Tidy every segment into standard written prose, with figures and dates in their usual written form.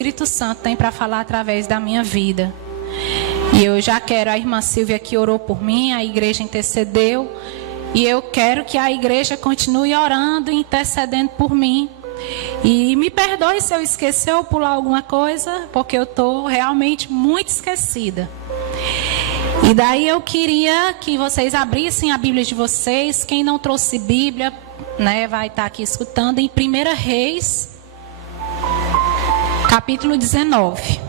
Espírito Santo tem para falar através da minha vida. E eu já quero, a irmã Silvia que orou por mim, a igreja intercedeu, e eu quero que a igreja continue orando e intercedendo por mim. E me perdoe se eu esquecer ou pular alguma coisa, porque eu estou realmente muito esquecida. E daí eu queria que vocês abrissem a Bíblia de vocês. Quem não trouxe Bíblia, né, vai estar aqui escutando em 1 Reis, capítulo 19.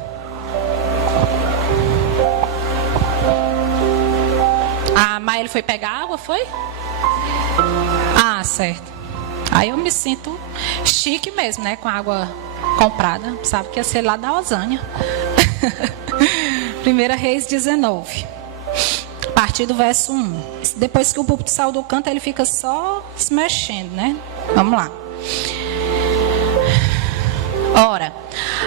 A Maia foi pegar água, foi? Ah, certo. Aí eu me sinto chique mesmo, né? Com água comprada. Sabe que ia ser lá da Osânia. 1 Reis 19. A partir do verso 1. Depois que o púlpito saiu do canto, ele fica só se mexendo, né? Vamos lá. Ora,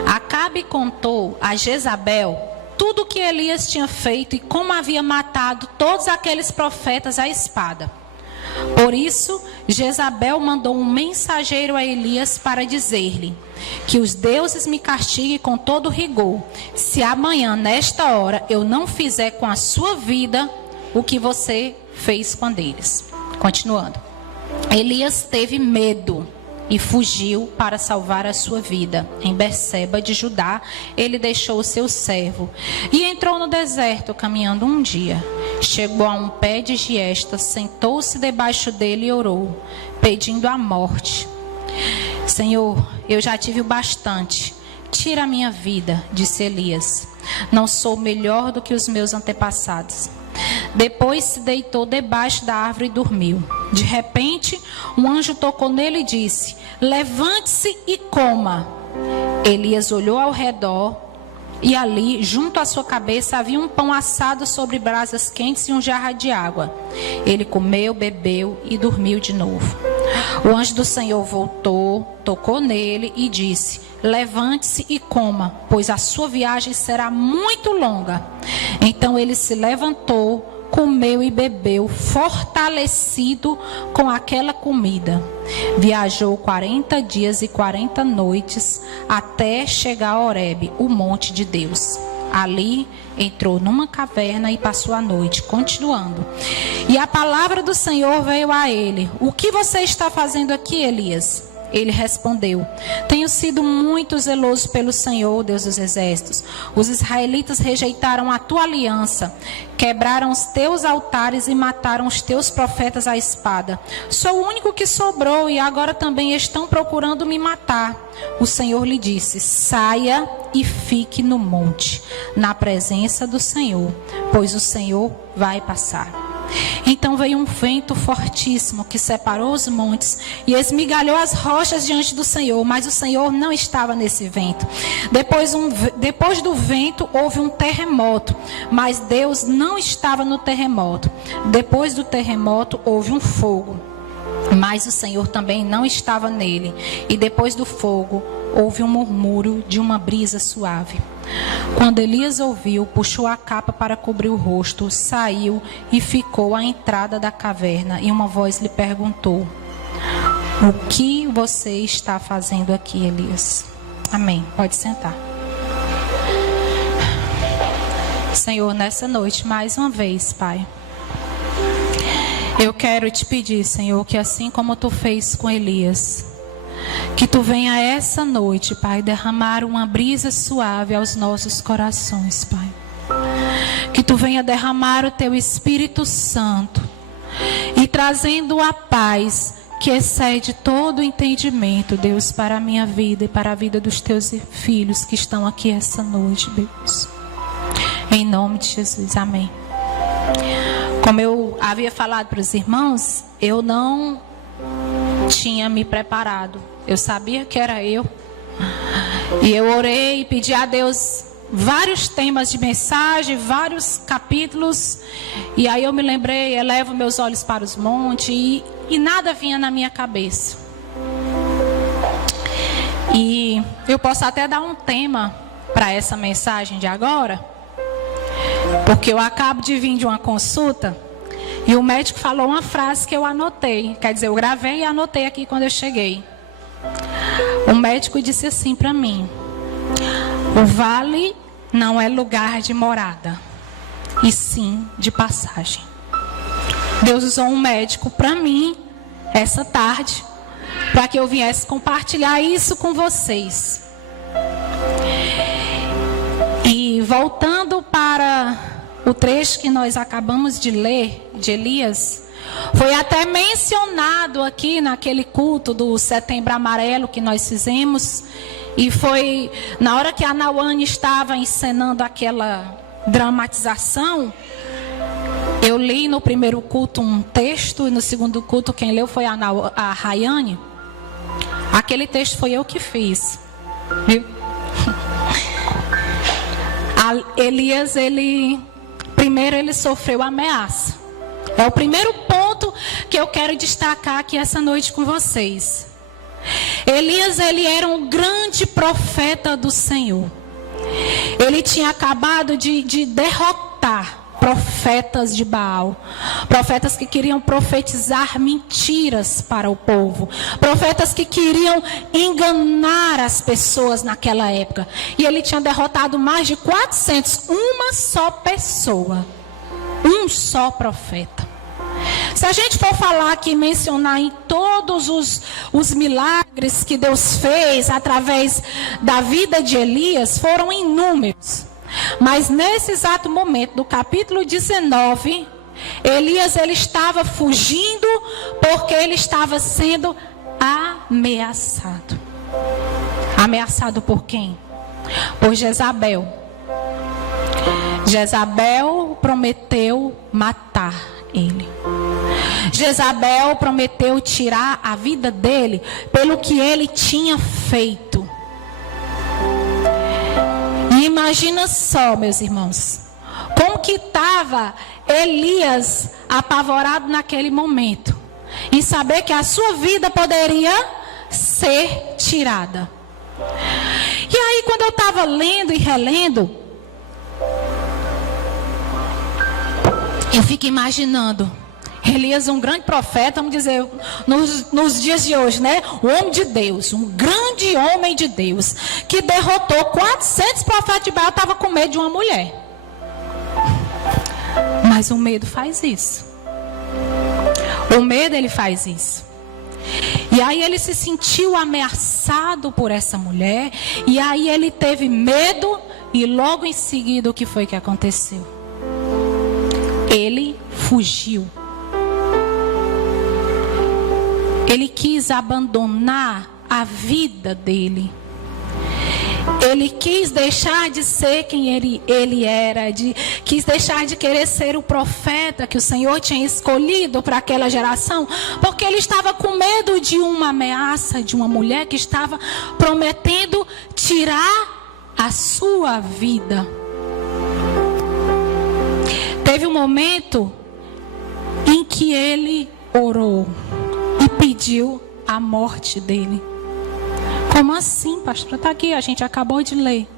Acabe contou a Jezabel tudo o que Elias tinha feito e como havia matado todos aqueles profetas à espada. Por isso, Jezabel mandou um mensageiro a Elias para dizer-lhe: que os deuses me castiguem com todo rigor, se amanhã, nesta hora, eu não fizer com a sua vida o que você fez com eles. Continuando. Elias teve medo e fugiu para salvar a sua vida. Em Berseba de Judá, ele deixou o seu servo e entrou no deserto, caminhando um dia. Chegou a um pé de giesta, sentou-se debaixo dele e orou, pedindo a morte. Senhor, eu já tive o bastante. Tira a minha vida, disse Elias. Não sou melhor do que os meus antepassados. Depois se deitou debaixo da árvore e dormiu. De repente, um anjo tocou nele e disse: levante-se e coma. Elias olhou ao redor e ali, junto à sua cabeça, havia um pão assado sobre brasas quentes e um jarro de água. Ele comeu, bebeu e dormiu de novo. O anjo do Senhor voltou, tocou nele e disse: levante-se e coma, pois a sua viagem será muito longa. Então ele se levantou, comeu e bebeu, fortalecido com aquela comida. Viajou 40 dias e 40 noites até chegar a Horebe, o monte de Deus. Ali entrou numa caverna e passou a noite, continuando. E a palavra do Senhor veio a ele: o que você está fazendo aqui, Elias? Ele respondeu: tenho sido muito zeloso pelo Senhor, Deus dos exércitos. Os israelitas rejeitaram a tua aliança, quebraram os teus altares e mataram os teus profetas à espada. Sou o único que sobrou e agora também estão procurando me matar. O Senhor lhe disse: saia e fique no monte, na presença do Senhor, pois o Senhor vai passar. Então veio um vento fortíssimo que separou os montes e esmigalhou as rochas diante do Senhor, mas o Senhor não estava nesse vento. Depois do vento houve um terremoto, mas Deus não estava no terremoto. Depois do terremoto houve um fogo, mas o Senhor também não estava nele. E depois do fogo houve um murmúrio de uma brisa suave. Quando Elias ouviu, puxou a capa para cobrir o rosto, saiu e ficou à entrada da caverna. E uma voz lhe perguntou: o que você está fazendo aqui, Elias? Amém. Pode sentar. Senhor, nessa noite, mais uma vez, Pai, eu quero te pedir, Senhor, que assim como tu fez com Elias, que tu venha essa noite, Pai, derramar uma brisa suave aos nossos corações, Pai. Que tu venha derramar o teu Espírito Santo e trazendo a paz que excede todo o entendimento, Deus, para a minha vida e para a vida dos teus filhos que estão aqui essa noite, Deus. Em nome de Jesus, amém. Como eu havia falado para os irmãos, eu não tinha me preparado. Eu sabia que era eu. E eu orei e pedi a Deus vários temas de mensagem, vários capítulos. E aí eu me lembrei, elevo meus olhos para os montes e nada vinha na minha cabeça. E eu posso até dar um tema para essa mensagem de agora, porque eu acabo de vir de uma consulta e o médico falou uma frase que eu anotei. Quer dizer, eu gravei e anotei aqui quando eu cheguei. O médico disse assim para mim: O vale não é lugar de morada, e sim de passagem. Deus usou um médico para mim essa tarde, para que eu viesse compartilhar isso com vocês. E voltando para o trecho que nós acabamos de ler, de Elias, foi até mencionado aqui naquele culto do Setembro Amarelo que nós fizemos. E foi na hora que a Nauane estava encenando aquela dramatização. Eu li no primeiro culto um texto, e no segundo culto quem leu foi a Rayane. Aquele texto foi eu que fiz, viu? Elias, primeiro ele sofreu ameaça. É o primeiro ponto que eu quero destacar aqui essa noite com vocês. Elias, ele era um grande profeta do Senhor. Ele tinha acabado de derrotar profetas de Baal, profetas que queriam profetizar mentiras para o povo, profetas que queriam enganar as pessoas naquela época. E ele tinha derrotado mais de 400, uma só pessoa, um só profeta. Se a gente for falar aqui, mencionar em todos os milagres que Deus fez através da vida de Elias, foram inúmeros. Mas nesse exato momento, do capítulo 19, Elias ele estava fugindo porque ele estava sendo ameaçado. Ameaçado por quem? Por Jezabel. Jezabel prometeu matar ele. Jezabel prometeu tirar a vida dele pelo que ele tinha feito. E imagina só, meus irmãos, como que estava Elias apavorado naquele momento, em saber que a sua vida poderia ser tirada. E aí, quando eu estava lendo e relendo, eu fico imaginando Elias, um grande profeta, vamos dizer, nos dias de hoje, né? O homem de Deus, um grande homem de Deus, que derrotou 400 profetas de Baal, estava com medo de uma mulher. Mas o medo faz isso. O medo, ele faz isso. E aí ele se sentiu ameaçado por essa mulher, e aí ele teve medo, e logo em seguida o que foi que aconteceu? Ele fugiu. Ele quis abandonar a vida dele. Ele quis deixar de ser quem ele era. Quis deixar de querer ser o profeta que o Senhor tinha escolhido para aquela geração. Porque ele estava com medo de uma ameaça de uma mulher que estava prometendo tirar a sua vida. Teve um momento em que ele orou e pediu a morte dele. Como assim, pastor? Está aqui, a gente acabou de ler.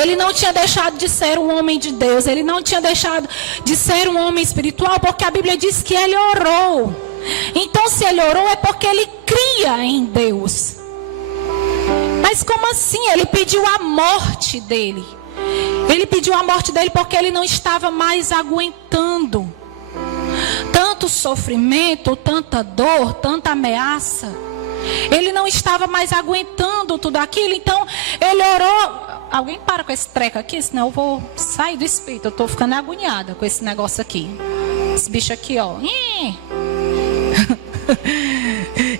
Ele não tinha deixado de ser um homem de Deus. Ele não tinha deixado de ser um homem espiritual, porque a Bíblia diz que ele orou. Então, se ele orou, é porque ele cria em Deus. Mas como assim? Ele pediu a morte dele. Ele pediu a morte dele porque ele não estava mais aguentando tanto sofrimento, tanta dor, tanta ameaça. Ele não estava mais aguentando tudo aquilo. Então ele orou. Alguém para com esse treco aqui, senão eu vou sair do espírito. Eu estou ficando agoniada com esse negócio aqui. Esse bicho aqui, ó.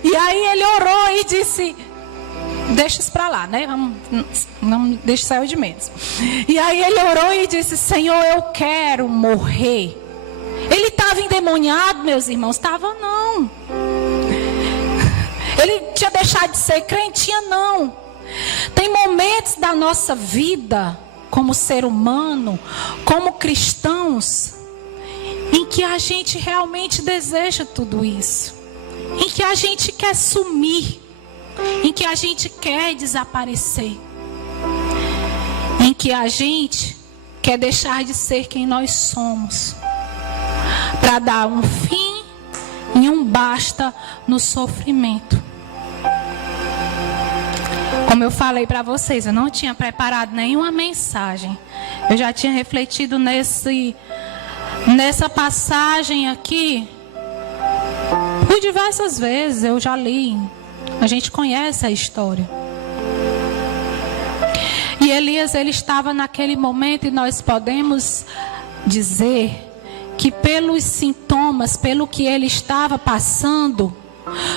E aí ele orou e disse: deixa isso para lá, né? Não deixa sair de menos. E aí ele orou e disse: Senhor, eu quero morrer. Ele estava endemoniado, meus irmãos? Estava não. Ele tinha deixado de ser crente? Tinha não. Tem momentos da nossa vida, como ser humano, como cristãos, em que a gente realmente deseja tudo isso. Em que a gente quer sumir. Em que a gente quer desaparecer. Em que a gente quer deixar de ser quem nós somos. Para dar um fim e um basta no sofrimento. Como eu falei para vocês, eu não tinha preparado nenhuma mensagem. Eu já tinha refletido nessa passagem aqui por diversas vezes. Eu já li. A gente conhece a história. E Elias, ele estava naquele momento, e nós podemos dizer que pelos sintomas, pelo que ele estava passando,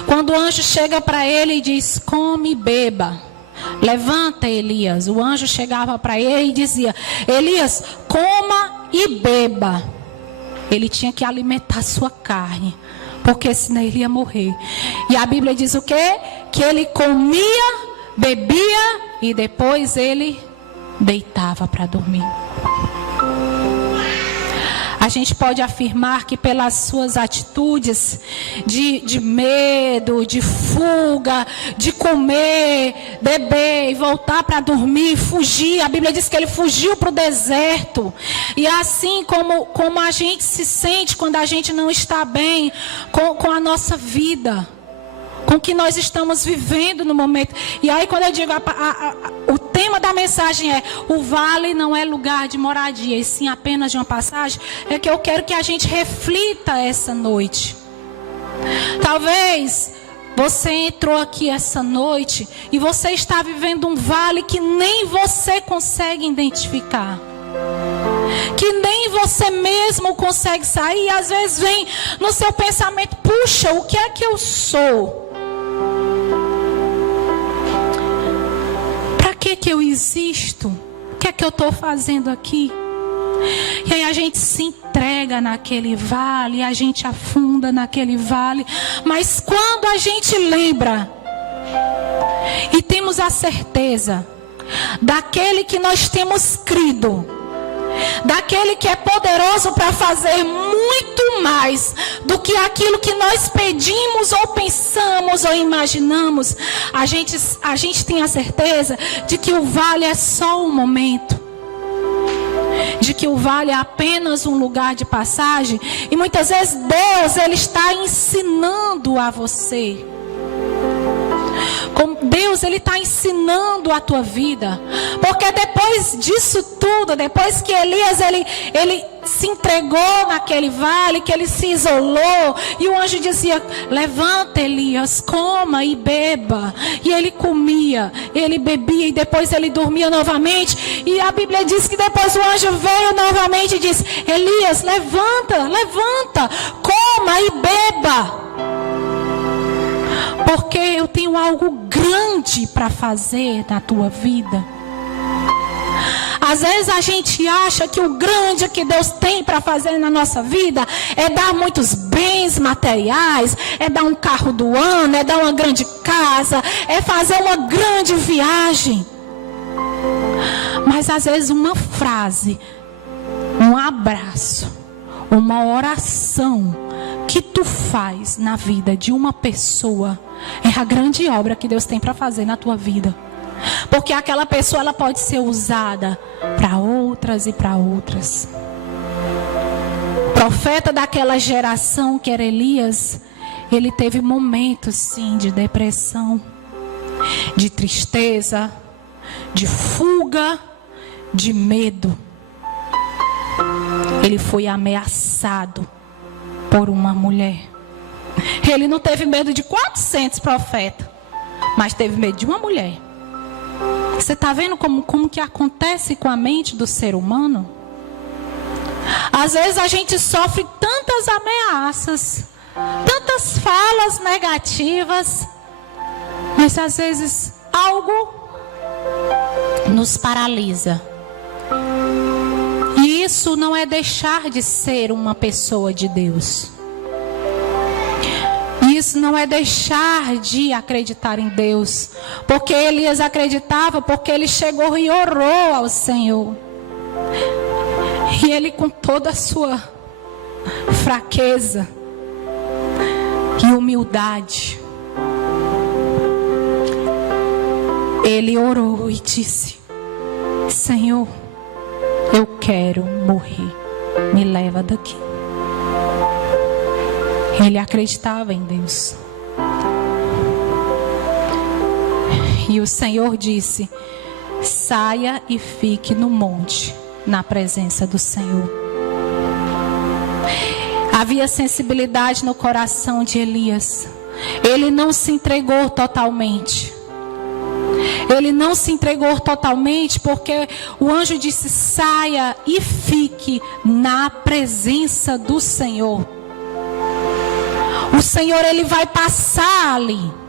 quando o anjo chega para ele e diz: come e beba, levanta, Elias. O anjo chegava para ele e dizia: Elias, coma e beba. Ele tinha que alimentar sua carne, porque senão ele ia morrer. E a Bíblia diz o quê? Que ele comia, bebia e depois ele deitava para dormir. A gente pode afirmar que pelas suas atitudes de medo, de fuga, de comer, beber e voltar para dormir, fugir. A Bíblia diz que ele fugiu para o deserto. E assim como a gente se sente quando a gente não está bem com a nossa vida, com o que nós estamos vivendo no momento. E aí quando eu digo, o tema da mensagem é: o vale não é lugar de moradia, e sim apenas de uma passagem. É que eu quero que a gente reflita essa noite. Talvez você entrou aqui essa noite e você está vivendo um vale que nem você consegue identificar, que nem você mesmo consegue sair. E às vezes vem no seu pensamento: puxa, o que é que eu sou? Para que eu existo? O que é que eu estou fazendo aqui? E aí a gente se entrega naquele vale, a gente afunda naquele vale. Mas quando a gente lembra e temos a certeza daquele que nós temos crido, daquele que é poderoso para fazer muito mais do que aquilo que nós pedimos ou pensamos ou imaginamos, a gente tem a certeza de que o vale é só um momento, de que o vale é apenas um lugar de passagem. E muitas vezes Deus, ele está ensinando a você. Como Deus, ele está ensinando a tua vida. Porque depois disso tudo, depois que Elias ele se entregou naquele vale, que ele se isolou, e o anjo dizia: levanta, Elias, coma e beba. E ele comia, ele bebia e depois ele dormia novamente. E a Bíblia diz que depois o anjo veio novamente e disse: Elias, levanta, coma e beba, porque eu tenho algo grande para fazer na tua vida. Às vezes a gente acha que o grande que Deus tem para fazer na nossa vida é dar muitos bens materiais, é dar um carro do ano, é dar uma grande casa, é fazer uma grande viagem. Mas às vezes uma frase, um abraço, uma oração que tu faz na vida de uma pessoa é a grande obra que Deus tem para fazer na tua vida. Porque aquela pessoa, ela pode ser usada para outras e para outras. O profeta daquela geração, que era Elias, ele teve momentos sim de depressão, de tristeza, de fuga, de medo. Ele foi ameaçado por uma mulher. Ele não teve medo de 400 profetas, mas teve medo de uma mulher. Você está vendo como que acontece com a mente do ser humano? Às vezes a gente sofre tantas ameaças, tantas falas negativas, mas às vezes algo nos paralisa. E isso não é deixar de ser uma pessoa de Deus. Isso não é deixar de acreditar em Deus. Porque Elias acreditava, porque ele chegou e orou ao Senhor. E ele, com toda a sua fraqueza e humildade, ele orou e disse: Senhor, eu quero morrer, me leva daqui. Ele acreditava em Deus. E o Senhor disse: saia e fique no monte, na presença do Senhor. Havia sensibilidade no coração de Elias. Ele não se entregou totalmente. Ele não se entregou totalmente porque o anjo disse: saia e fique na presença do Senhor. O Senhor, Ele vai passar ali.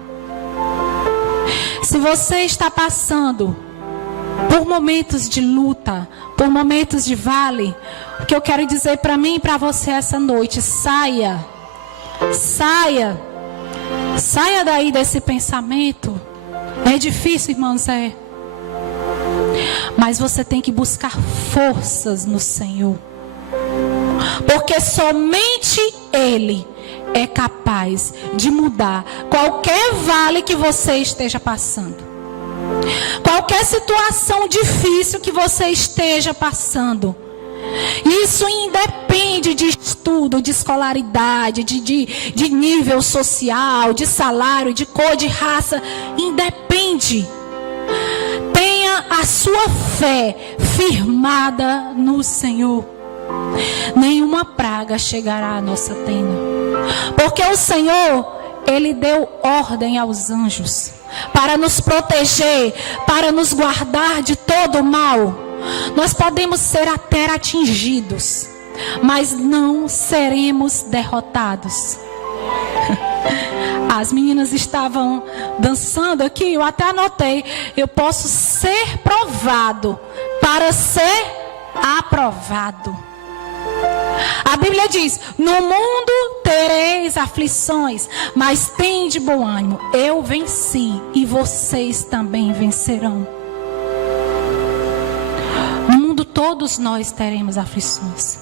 Se você está passando por momentos de luta, por momentos de vale, o que eu quero dizer para mim e para você essa noite: saia, saia, saia daí desse pensamento. É difícil, irmãos, é. Mas você tem que buscar forças no Senhor, porque somente Ele é capaz de mudar qualquer vale que você esteja passando, qualquer situação difícil que você esteja passando. Isso independe de estudo, de escolaridade, de nível social, de salário, de cor, de raça. Independe. Tenha a sua fé firmada no Senhor. Nenhuma praga chegará à nossa tenda, porque o Senhor, Ele deu ordem aos anjos para nos proteger, para nos guardar de todo o mal. Nós podemos ser até atingidos, mas não seremos derrotados. As meninas estavam dançando aqui, eu até anotei: eu posso ser provado para ser aprovado. A Bíblia diz: no mundo tereis aflições, mas tende bom ânimo, eu venci e vocês também vencerão. No mundo todos nós teremos aflições.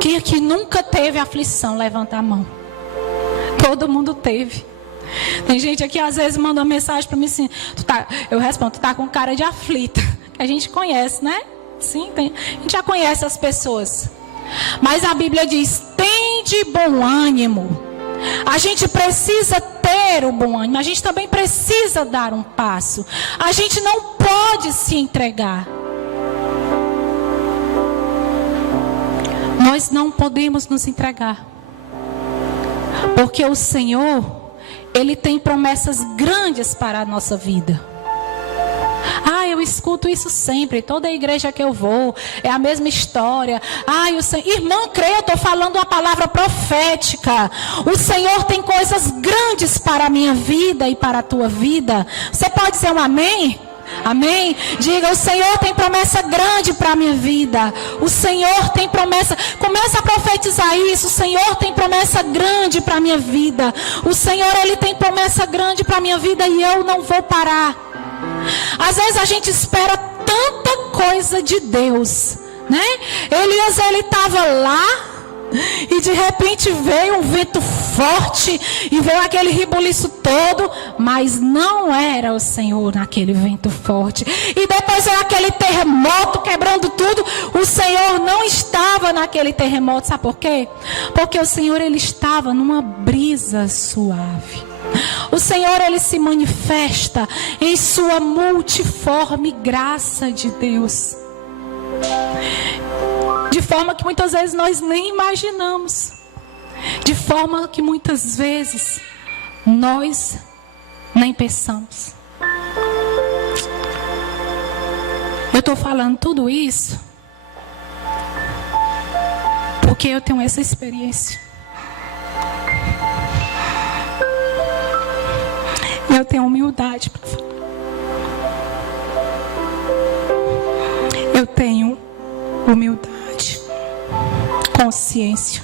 Quem aqui nunca teve aflição, levanta a mão. Todo mundo teve. Tem gente aqui às vezes manda uma mensagem para mim assim, eu respondo: tu tá com cara de aflita. A gente conhece, né? Sim, a gente já conhece as pessoas. Mas a Bíblia diz: tende bom ânimo. A gente precisa ter o bom ânimo. A gente também precisa dar um passo. A gente não pode se entregar. Nós não podemos nos entregar, porque o Senhor, Ele tem promessas grandes para a nossa vida. Eu escuto isso sempre, toda a igreja que eu vou, é a mesma história. O Senhor, irmão, creia, eu estou falando uma palavra profética. O Senhor tem coisas grandes para a minha vida e para a tua vida. Você pode dizer um amém? Amém? Diga: o Senhor tem promessa grande para a minha vida. O Senhor tem promessa. Comece a profetizar isso. O Senhor tem promessa grande para a minha vida. O Senhor, Ele tem promessa grande para a minha vida e eu não vou parar. Às vezes a gente espera tanta coisa de Deus, né? Elias, ele estava lá e de repente veio um vento forte e veio aquele rebuliço todo, mas não era o Senhor naquele vento forte. E depois veio aquele terremoto quebrando tudo. O Senhor não estava naquele terremoto. Sabe por quê? Porque o Senhor, Ele estava numa brisa suave. O Senhor, Ele se manifesta em sua multiforme graça de Deus, de forma que muitas vezes nós nem imaginamos, de forma que muitas vezes nós nem pensamos. Eu estou falando tudo isso porque eu tenho essa experiência. Eu tenho humildade para falar. Eu tenho humildade, consciência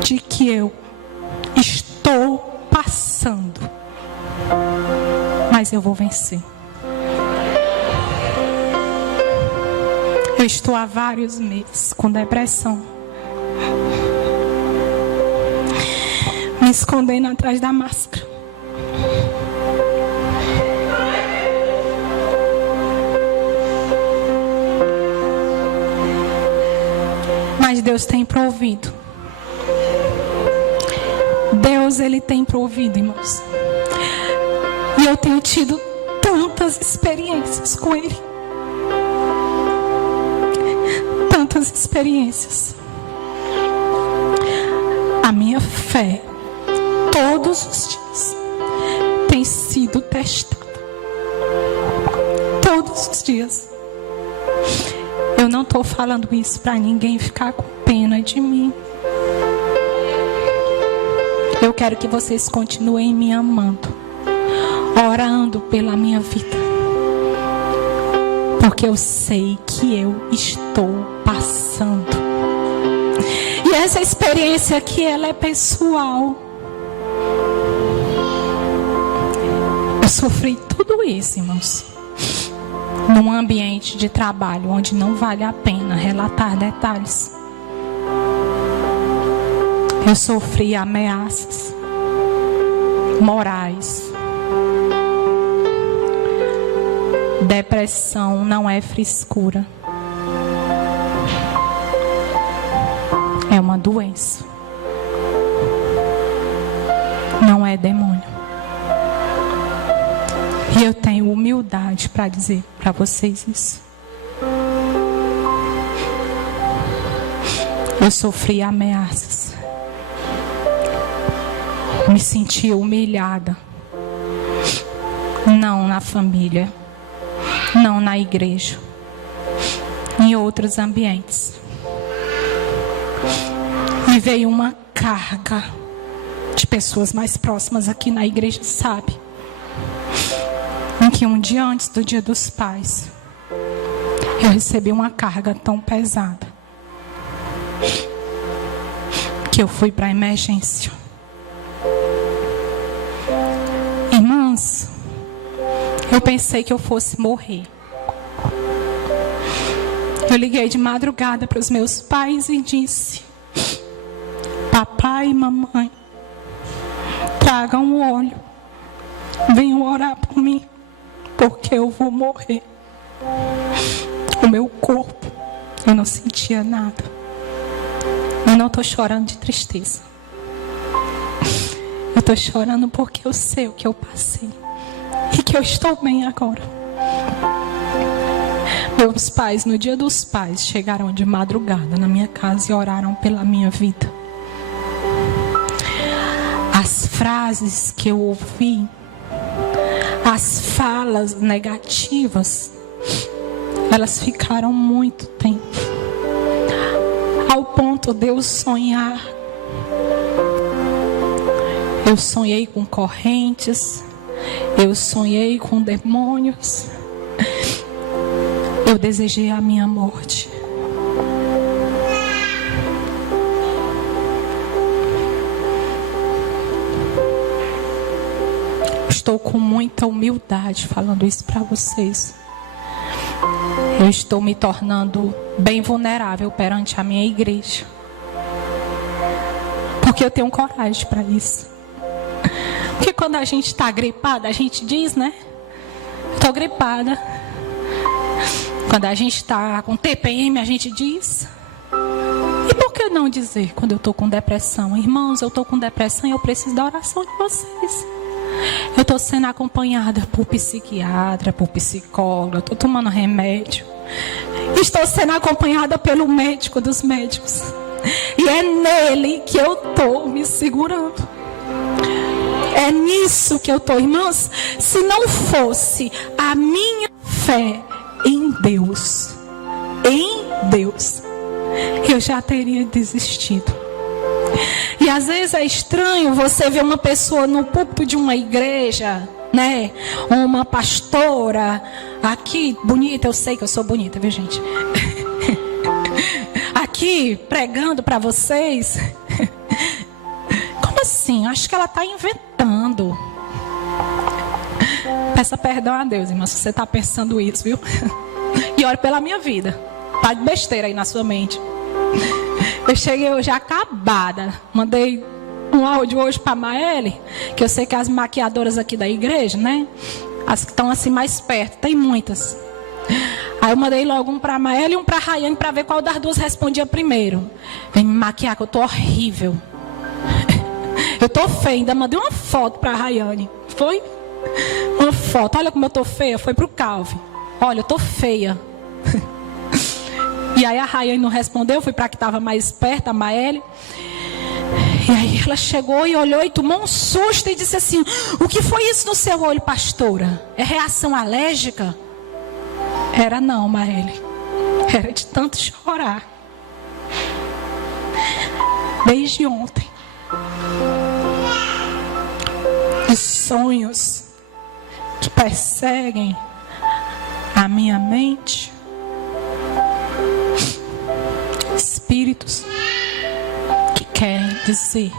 de que eu estou passando, mas eu vou vencer. Eu estou há vários meses com depressão, me escondendo atrás da máscara. Mas Deus tem provido. Deus, Ele tem provido, irmãos. eu tenho tido tantas experiências com Ele. Tantas experiências. A minha fé, todos os dias, tem sido testada. Todos os dias. Eu não estou falando isso para ninguém ficar com pena de mim. Eu quero que vocês continuem me amando, orando pela minha vida, porque eu sei que eu estou passando. E essa experiência aqui, ela é pessoal. Eu sofri tudo isso, irmãos, num ambiente de trabalho onde não vale a pena relatar detalhes. Eu sofri ameaças morais. Depressão não é frescura. É uma doença. Não é demônio. E eu tenho humildade para dizer para vocês isso. Eu sofri ameaças. Me senti humilhada. Não na família, não na igreja, em outros ambientes. E veio uma carga de pessoas mais próximas aqui na igreja, sabe? Em que um dia antes do Dia dos Pais, eu recebi uma carga tão pesada que eu fui para a emergência. Irmãs, eu pensei que eu fosse morrer. Eu liguei de madrugada para os meus pais e disse: papai e mamãe, tragam um óleo, venham orar por mim, porque eu vou morrer. O meu corpo, eu não sentia nada. Eu não estou chorando de tristeza. Eu estou chorando porque eu sei o que eu passei e que eu estou bem agora. Meus pais, no Dia dos Pais, chegaram de madrugada na minha casa e oraram pela minha vida. As frases que eu ouvi, as falas negativas, elas ficaram muito tempo, ao ponto de eu sonhar. Eu sonhei com correntes, eu sonhei com demônios, eu desejei a minha morte. Estou com muita humildade falando isso para vocês. Eu estou me tornando bem vulnerável perante a minha igreja, porque eu tenho coragem para isso. Porque quando a gente está gripada, a gente diz, né? Estou gripada. Quando a gente está com TPM, a gente diz. E por que não dizer quando eu estou com depressão? Irmãos, eu estou com depressão e eu preciso da oração de vocês. Eu estou sendo acompanhada por psiquiatra, por psicóloga, estou tomando remédio. Estou sendo acompanhada pelo médico dos médicos. E é nele que eu estou me segurando. É nisso que eu estou, irmãos. Se não fosse a minha fé em Deus, eu já teria desistido. E às vezes é estranho você ver uma pessoa no púlpito de uma igreja, né? Uma pastora aqui, bonita, eu sei que eu sou bonita, viu, gente? Aqui, pregando para vocês. Como assim? Acho que ela está inventando. Peça perdão a Deus, irmão, se você está pensando isso, viu? E ore pela minha vida. Tá de besteira aí na sua mente. Eu cheguei hoje acabada. Mandei um áudio hoje para a Maeli, que eu sei que as maquiadoras aqui da igreja, né? As que estão assim mais perto, tem muitas. Aí eu mandei logo um para a Maeli e um para a Rayane para ver qual das duas respondia primeiro. Vem me maquiar que eu tô horrível. Eu tô feia, ainda mandei uma foto para a Rayane. Foi? uma foto. Olha como eu tô feia. Foi pro Calvin. Olha, eu tô feia. E aí a Rayane não respondeu. Fui para que estava mais perto, a Maeli. E aí ela chegou e olhou e tomou um susto e disse assim: o que foi isso no seu olho, pastora? É reação alérgica? Era não, Maeli. Era de tanto chorar. Desde ontem. Os sonhos que perseguem a minha mente. Espíritos que querem dizer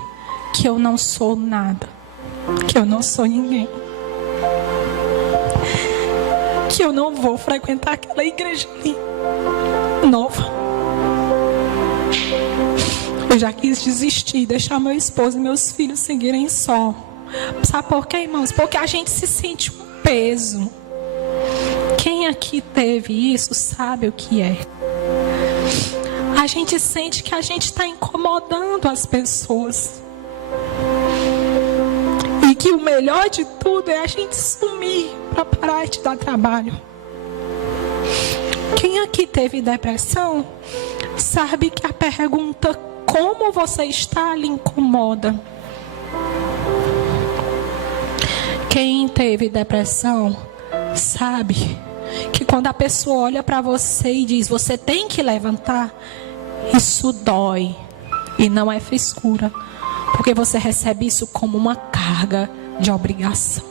que eu não sou nada, que eu não sou ninguém, que eu não vou frequentar aquela igreja ali nova. Eu já quis desistir, deixar meu esposo e meus filhos seguirem só. Sabe por quê, irmãos? Porque a gente se sente um peso. Quem aqui teve isso sabe o que é. A gente sente que a gente está incomodando as pessoas. E que o melhor de tudo é a gente sumir para parar de dar trabalho. Quem aqui teve depressão sabe que a pergunta como você está lhe incomoda. Quem teve depressão sabe que quando a pessoa olha para você e diz você tem que levantar, isso dói e não é frescura, porque você recebe isso como uma carga de obrigação.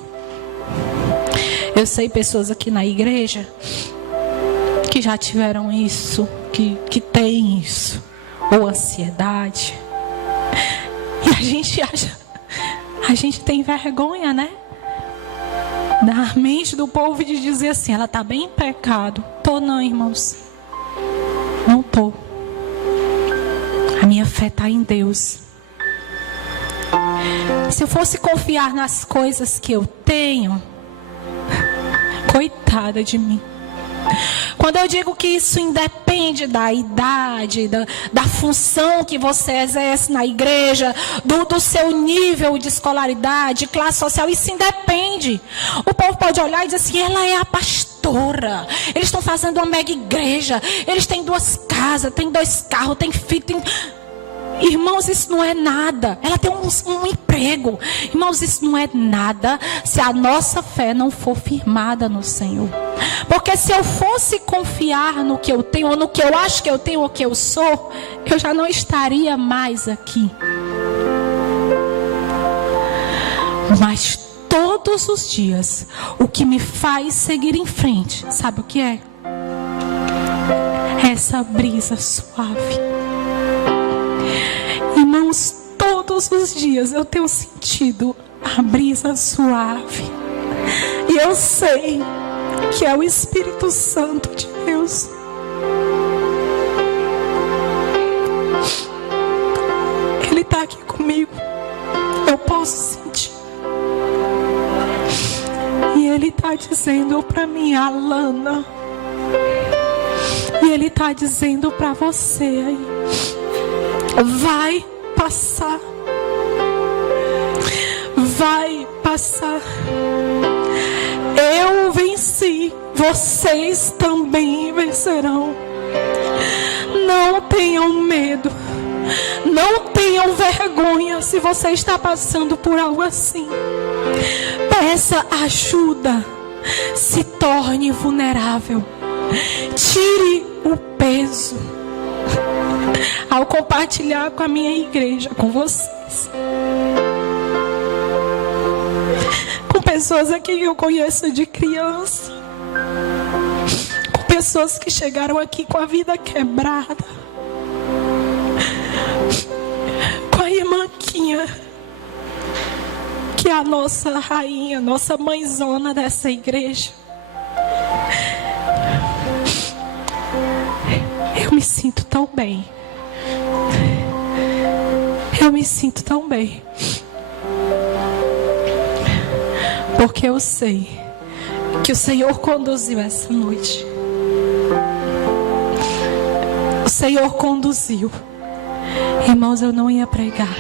Eu sei pessoas aqui na igreja que já tiveram isso, que tem isso, ou ansiedade. E a gente tem vergonha, né? Da mente do povo de dizer assim, ela está bem em pecado. Tô não, irmãos. Não tô. A minha fé está em Deus. Se eu fosse confiar nas coisas que eu tenho, coitada de mim. Quando eu digo que isso independe da idade, da função que você exerce na igreja, do seu nível de escolaridade, classe social, isso independe. O povo pode olhar e dizer assim, ela é a pastora, eles estão fazendo uma mega igreja, eles têm 2 casas, têm 2 carros, têm filho, têm... Irmãos, isso não é nada. Ela tem um emprego. Irmãos, isso não é nada se a nossa fé não for firmada no Senhor. Porque se eu fosse confiar no que eu tenho, ou no que eu acho que eu tenho, ou que eu sou, eu já não estaria mais aqui. Mas todos os dias, o que me faz seguir em frente, sabe o que é? Essa brisa suave. Irmãos, todos os dias eu tenho sentido a brisa suave. E eu sei que é o Espírito Santo de Deus. Ele está aqui comigo. Eu posso sentir. E Ele está dizendo para mim, Alana. E Ele está dizendo para você aí. Vai passar. Vai passar. Eu venci. Vocês também vencerão. Não tenham medo. Não tenham vergonha se você está passando por algo assim. Peça ajuda. Se torne vulnerável. Tire o peso. Ao compartilhar com a minha igreja, com vocês. Com pessoas aqui que eu conheço de criança. Com pessoas que chegaram aqui com a vida quebrada. Com a irmã Quinha, que é a nossa rainha, nossa mãezona dessa igreja. Eu me sinto tão bem. Eu me sinto tão bem. Porque eu sei que o Senhor conduziu essa noite. O Senhor conduziu. Irmãos, eu não ia pregar.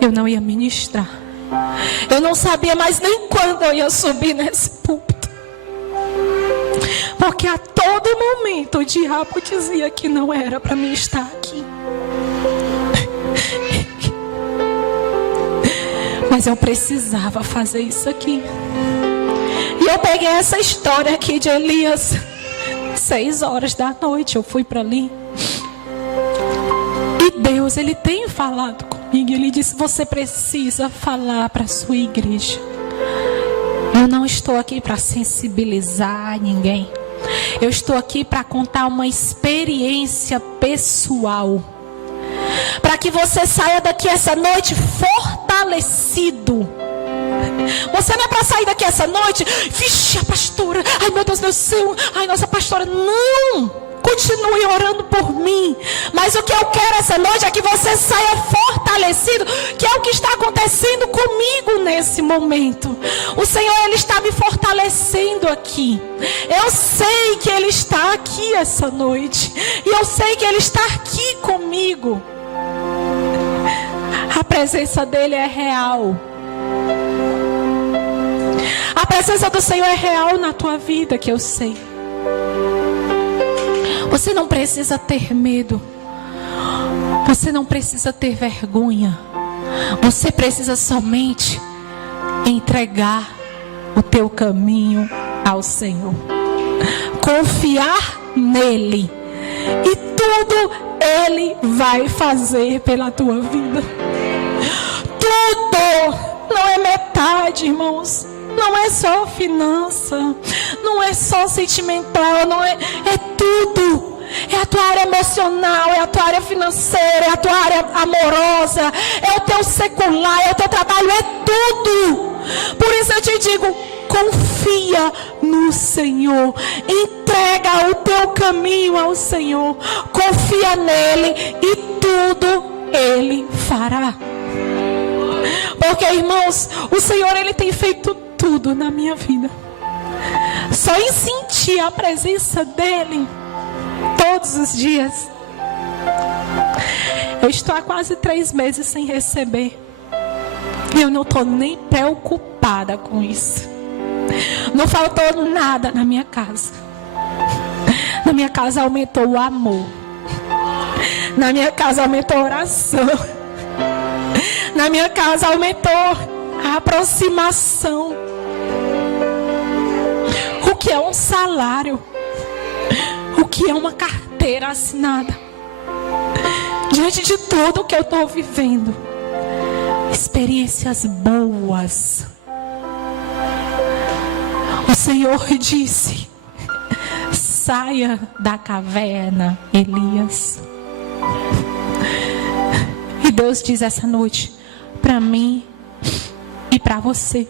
Eu não ia ministrar. Eu não sabia mais nem quando eu ia subir nesse púlpito. Porque a todo momento o diabo dizia que não era para mim estar aqui. Mas eu precisava fazer isso aqui. E eu peguei essa história aqui de Elias. 6 horas da noite eu fui para ali. E Deus, Ele tem falado comigo. Ele disse, você precisa falar para a sua igreja. Eu não estou aqui para sensibilizar ninguém. Eu estou aqui para contar uma experiência pessoal. Para que você saia daqui essa noite fortalecido. Você não é para sair daqui essa noite, vixe, a pastora, ai meu Deus do céu, ai nossa pastora, não, continue orando por mim. Mas o que eu quero essa noite é que você saia fortalecido, que é o que está acontecendo comigo nesse momento. O Senhor, Ele está me fortalecendo aqui. Eu sei que Ele está aqui essa noite, e eu sei que Ele está aqui comigo. A presença dEle é real. A presença do Senhor é real na tua vida, que eu sei. Você não precisa ter medo. Você não precisa ter vergonha. Você precisa somente entregar o teu caminho ao Senhor. Confiar nele. E tudo Ele vai fazer pela tua vida. Tudo. Não é metade, irmãos. Não é só finança, não é só sentimental, não é tudo. É a tua área emocional, é a tua área financeira, é a tua área amorosa, é o teu secular, é o teu trabalho, é tudo. Por isso eu te digo, confia no Senhor, entrega o teu caminho ao Senhor, confia nele e tudo Ele fará. Porque, irmãos, o Senhor, Ele tem feito tudo na minha vida. Só em sentir a presença dEle todos os dias. Eu estou há quase 3 meses sem receber. E eu não estou nem preocupada com isso. Não faltou nada na minha casa. Na minha casa aumentou o amor. Na minha casa aumentou a oração. Na minha casa aumentou a aproximação. O que é um salário? O que é uma carteira assinada? Diante de tudo que eu estou vivendo, experiências boas. O Senhor disse, saia da caverna, Elias. E Deus diz essa noite, para mim e para você,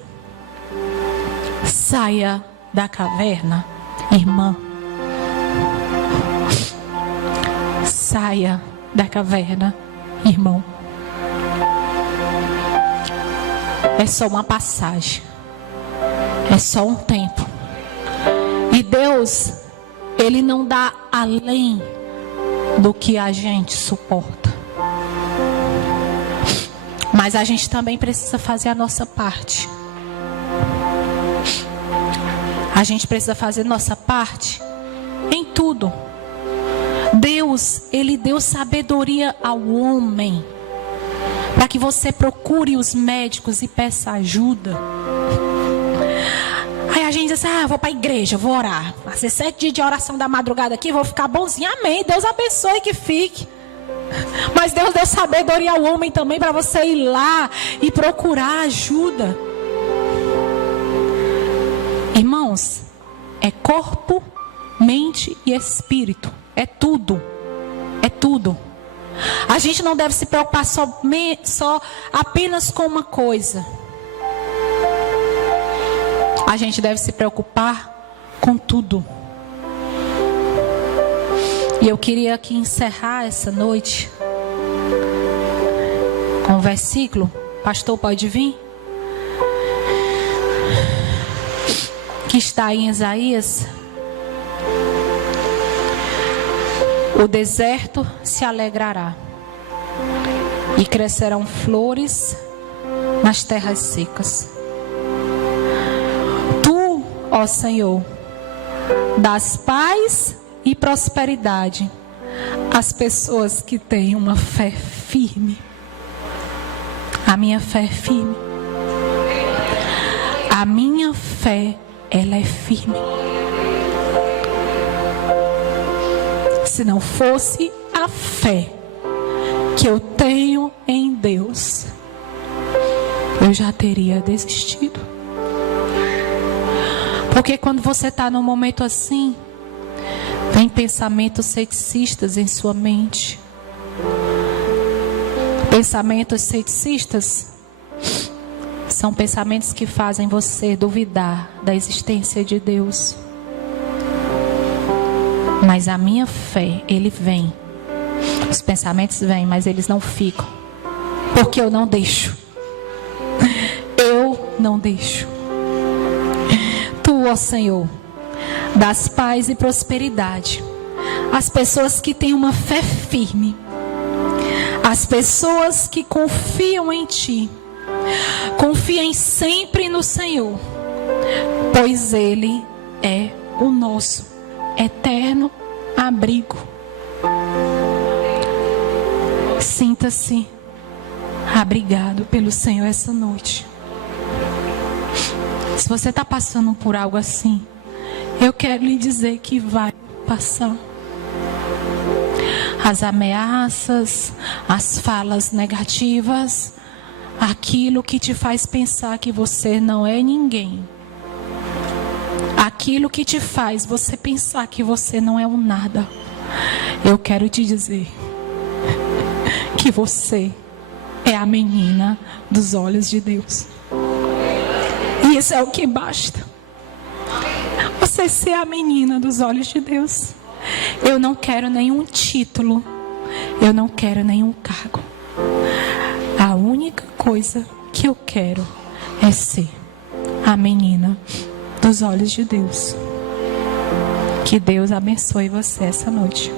saia da caverna, irmã. Saia da caverna, irmão. É só uma passagem. É só um tempo. E Deus, Ele não dá além do que a gente suporta. Mas a gente também precisa fazer a nossa parte. A gente precisa fazer nossa parte em tudo. Deus, Ele deu sabedoria ao homem para que você procure os médicos e peça ajuda. Aí a gente diz assim, vou para a igreja, vou orar. Vai ser 7 dias de oração da madrugada aqui, vou ficar bonzinho. Amém, Deus abençoe que fique. Mas Deus deu sabedoria ao homem também para você ir lá e procurar ajuda. Irmãos, é corpo, mente e espírito. É tudo. É tudo. A gente não deve se preocupar só apenas com uma coisa. A gente deve se preocupar com tudo. E eu queria aqui encerrar essa noite com um versículo. Pastor, pode vir? Que está em Isaías. O deserto se alegrará e crescerão flores nas terras secas. Tu, ó Senhor, dás paz e prosperidade às pessoas que têm uma fé firme. A minha fé é firme. A minha fé, ela é firme. Se não fosse a fé que eu tenho em Deus, eu já teria desistido. Porque quando você está num momento assim, vem pensamentos ceticistas em sua mente. Pensamentos ceticistas são pensamentos que fazem você duvidar da existência de Deus. Mas a minha fé, ele vem. Os pensamentos vêm, mas eles não ficam. Porque eu não deixo. Eu não deixo. Tu, ó Senhor, dás paz e prosperidade às pessoas que têm uma fé firme. As pessoas que confiam em Ti. Confiem sempre no Senhor, pois Ele é o nosso eterno abrigo. Sinta-se abrigado pelo Senhor essa noite. Se você está passando por algo assim, eu quero lhe dizer que vai passar. As ameaças, as falas negativas, aquilo que te faz pensar que você não é ninguém, aquilo que te faz você pensar que você não é um nada, eu quero te dizer que você é a menina dos olhos de Deus. E isso é o que basta. Você ser a menina dos olhos de Deus. Eu não quero nenhum título, eu não quero nenhum cargo. A única coisa que eu quero é ser a menina dos olhos de Deus. Que Deus abençoe você essa noite.